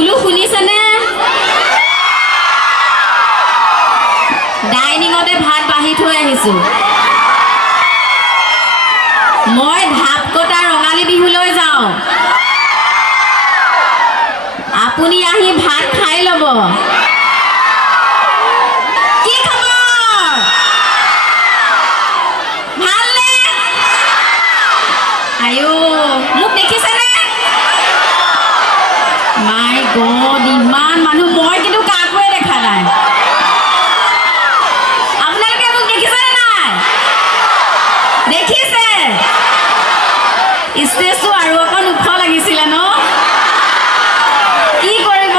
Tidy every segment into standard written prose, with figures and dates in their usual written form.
বুলু শুনিছেনে ডাইনিঙতে ভাত বাঢ়ি থৈ আহিছোঁ মই ধাপ কটা ৰঙালী বিহুলৈ যাওঁ আপুনি আহি ভাত খাই ল'ব কি খবৰ ভালনে আয়ো মোক দেখিছেনে মাই গড ইমান মানুহ মই কিন্তু কাকোৱে দেখা নাই আপোনালোকে মোক দেখিছেনে নাই দেখিছে ষ্টেজটো আৰু অকণ ওখ লাগিছিলে ন কি কৰিব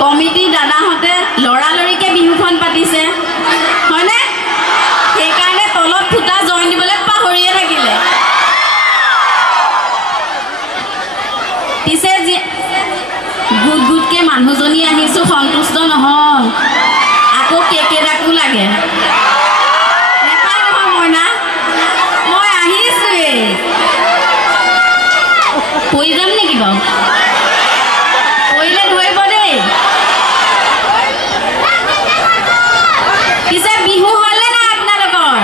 কমিটি দাদাহঁতে লৰালৰিকে বিহুখন পাতিছে হয়নে সেইকাৰণে তলত ফুটা জইন দিবলৈ পাহৰিয়ে থাকিলে পিছে গুট গুটকে মানুহজনী আহিছোঁ সন্তুষ্ট নহয় আকৌ কেকেৰাকো লাগে নেপায় নহয় মইনা মই আহিছোঁৱেই পৰি যাম নেকি বাৰু পৰিলে ধৰিব দেই পিছে বিহু হ'লে নাই আপোনালোকৰ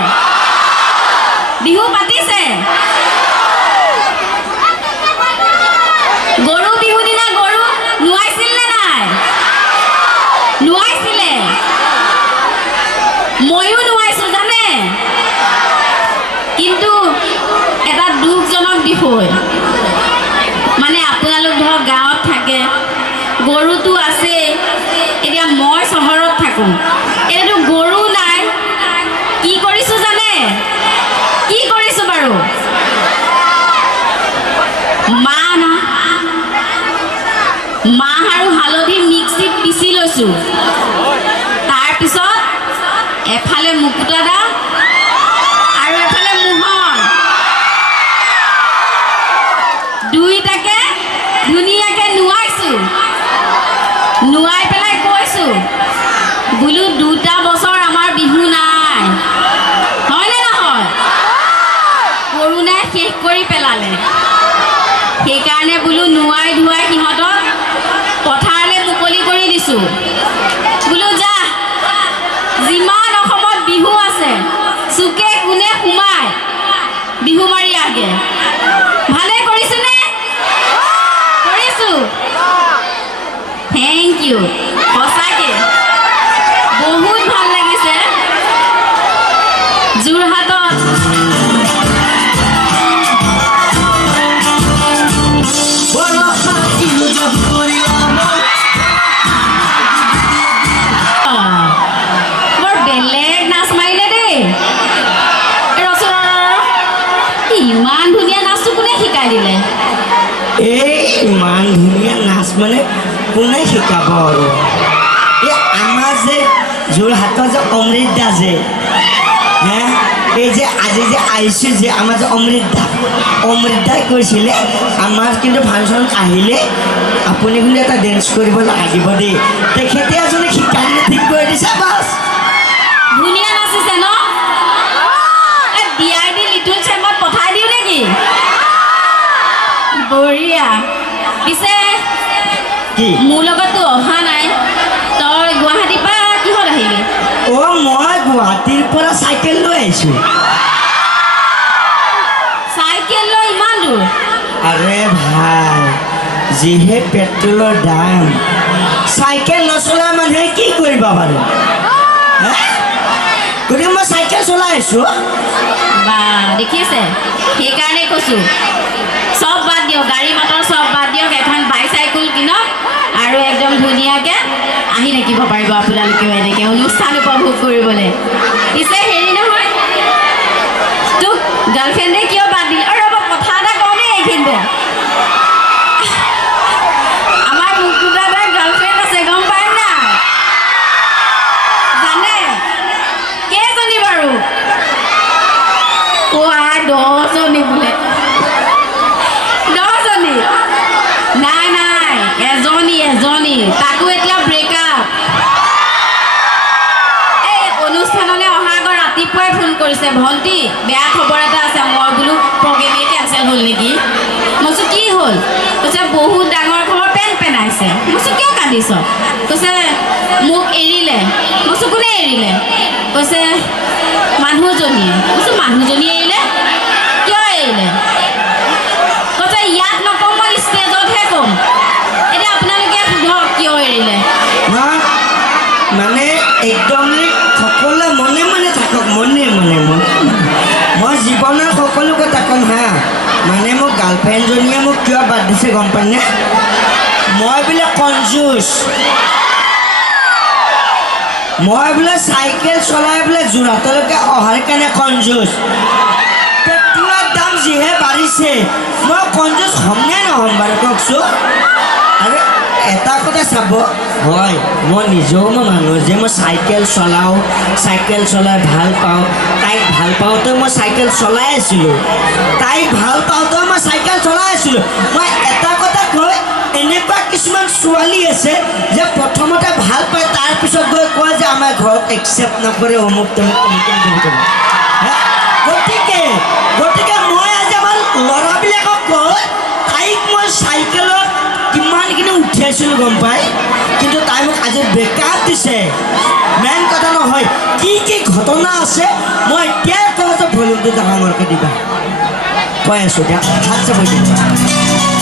বিহু পাতিছে গৰু বিহু দিনা গৰু নোৱাইছিল নে নাই নোৱাইছিলে ময়ো নোৱাইছোঁ জানে কিন্তু এটা দুখজনক বিষয় মানে আপোনালোক ধৰক গাঁৱত থাকে গৰুটো আছে এতিয়া মই চহৰত থাকোঁ এইটো গৰু নাই কি কৰিছোঁ জানে কি কৰিছোঁ বাৰু মাহ আৰু হালধি মিক্সিত পিচি লৈছোঁ তাৰপিছত এফালে মুকুতা দা আৰু এফালে মোহন দুইটাকে ধুনীয়াকৈ নোৱাইছোঁ নোৱাই পেলাই কৈছোঁ বোলো 2টা বছৰ আমাৰ বিহু নাই হয়নে নহয় কৰোণাই শেষ কৰি পেলালে সেইকাৰণে বোলো নোৱাই ধুৱাই সিহঁতক পথাৰলৈ মুকলি কৰি দিছোঁ বোলো যা যিমান অসমত বিহু আছে চুকে কোণে সোমাই বিহু মাৰি আগে ভালে কৰিছোঁনে কৰিছোঁ থেংক ইউ সঁচাকৈ বহুত ভাল লাগিছে যোৰহাটত বৰ বেলেগ নাচ মাৰিলে দেই ইমান ধুনীয়া নাচটো কোনে শিকাই দিলে এই ইমান ধুনীয়া নাচ মানে কোনে শিকাব আৰু এই আমাৰ যে যোৰহাটৰ যে অমৃত দা যে হে এই যে আজি যে আহিছোঁ যে আমাৰ যে অমৃত দাই কৈছিলে আমাৰ কিন্তু ফাংচন আহিলে আপুনি কিন্তু এটা ডেন্স কৰিব লাগিব দেই তেখেতে এজনে শিকাই দিলে ঠিক কৰি দিছে বাছ ধুনীয়া নাচিছে ন DID লিটল চেম্বাৰত পঠাই দিওঁ নেকি বঢ়িয়া পিছে মোৰ লগততো অহা নাই তই গুৱাহাটীৰ পৰা কিহত আহিলি অ' মই গুৱাহাটীৰ পৰা চাইকেল লৈ আহিছোঁ চাইকেল লৈ ইমান দূৰ আৰে ভাই যিহে পেট্ৰলৰ দাম চাইকেল নচলা মানুহে কি কৰিব বাৰু গতিকে মই চাইকেল চলাই আছোঁ বা দেখিছে সেইকাৰণে কৈছোঁ চব বাদ দিয়ক গাড়ী মটৰ চব বাদ দিয়ক এখন বাইচাইকেল কিনক আৰু একদম ধুনীয়াকৈ আহি থাকিব পাৰিব আপোনালোকেও এনেকৈ অনুষ্ঠান উপভোগ কৰিবলৈ পিছে হেৰি নহয় তোক গাৰ্লফ্ৰেণ্ডে কিয় বাদ দিলে আৰু ৰ'ব কথা এটা কওঁ দেই এইখিনিতে আমাৰ মুকুতা দাৰ গাৰ্লফ্ৰেণ্ড আছে গম পায় নাই জানে কেইজনী বাৰু অ' 10জনী বোলে 10জনী নাই নাই এজনী তাকো এতিয়া ব্ৰেকআপ এই অনুষ্ঠানলৈ অহাৰ আগত ৰাতিপুৱাই ফোন কৰিছে ভণ্টি বেয়া খবৰ এটা আছে মই বোলো প্ৰগ্ৰেমেই কেঞ্চেল হ'ল নেকি মই কৈছোঁ কি হ'ল কৈছে বহুত ডাঙৰ খবৰ পেন পেনাইছে কান্দিছে মই কৈছো কিয় কান্দিছ কৈছে মোক এৰিলে মই কৈছো কোনে এৰিলে কৈছে মানুহজনীয়ে কৈছো মানুহজনীয়ে এৰিলে কিয় এৰিলে কৈছে ইয়াত নকওঁ মই ষ্টেজতহে ক'ম এতিয়া আপোনালোকে সোধক কিয় এৰিলে মানে একদম সকলোৱে মনে মনে থাকক মনে মনে মনে মই জীৱনৰ সকলো কথা ক'ম হা মানে মোক গাৰ্লফ্ৰেণ্ডজনীয়ে মোক কিয় বাদ দিছে গম পায়নে মই বোলে কনজুচ মই বোলে চাইকেল চলাই বোলে যোৰহাটলৈকে অহাৰ কাৰণে কনজুচ পেট্ৰলৰ দাম যিহে বাঢ়িছে মই কনজুচ হ'মনে নহ'ম বাৰু কওকচোন আৰু এটা কথা চাব হয় মই নিজেও মই মানুহ যে মই চাইকেল চলাওঁ চাইকেল চলাই ভাল পাওঁ তাইক ভাল পাওঁতে মই চাইকেল চলাই আছিলোঁ তাইক ভাল পাওঁতে মই চাইকেল চলাই আছিলোঁ মই এটা কথা কয় এনেকুৱা কিছুমান ছোৱালী আছে যে প্ৰথমতে ভাল পায় তাৰপিছত গৈ কয় যে আমাৰ ঘৰত একচেপ্ট নকৰে অমুক তমুক গতিকে মই আজি আমাৰ ল'ৰাবিলাকক কয় তাইক মই চাইকেলত কিমানখিনি উঠিয়াইছিলোঁ গম পাই কিন্তু তাই মোক আজি ব্ৰেকআপ দিছে মেইন কথা নহয় কি ঘটনা আছে মই এতিয়াই কৈছোঁ ভলিউমটো ডাঙৰকৈ দিবা কৈ আছোঁ দিয়া হাত চাব দিবা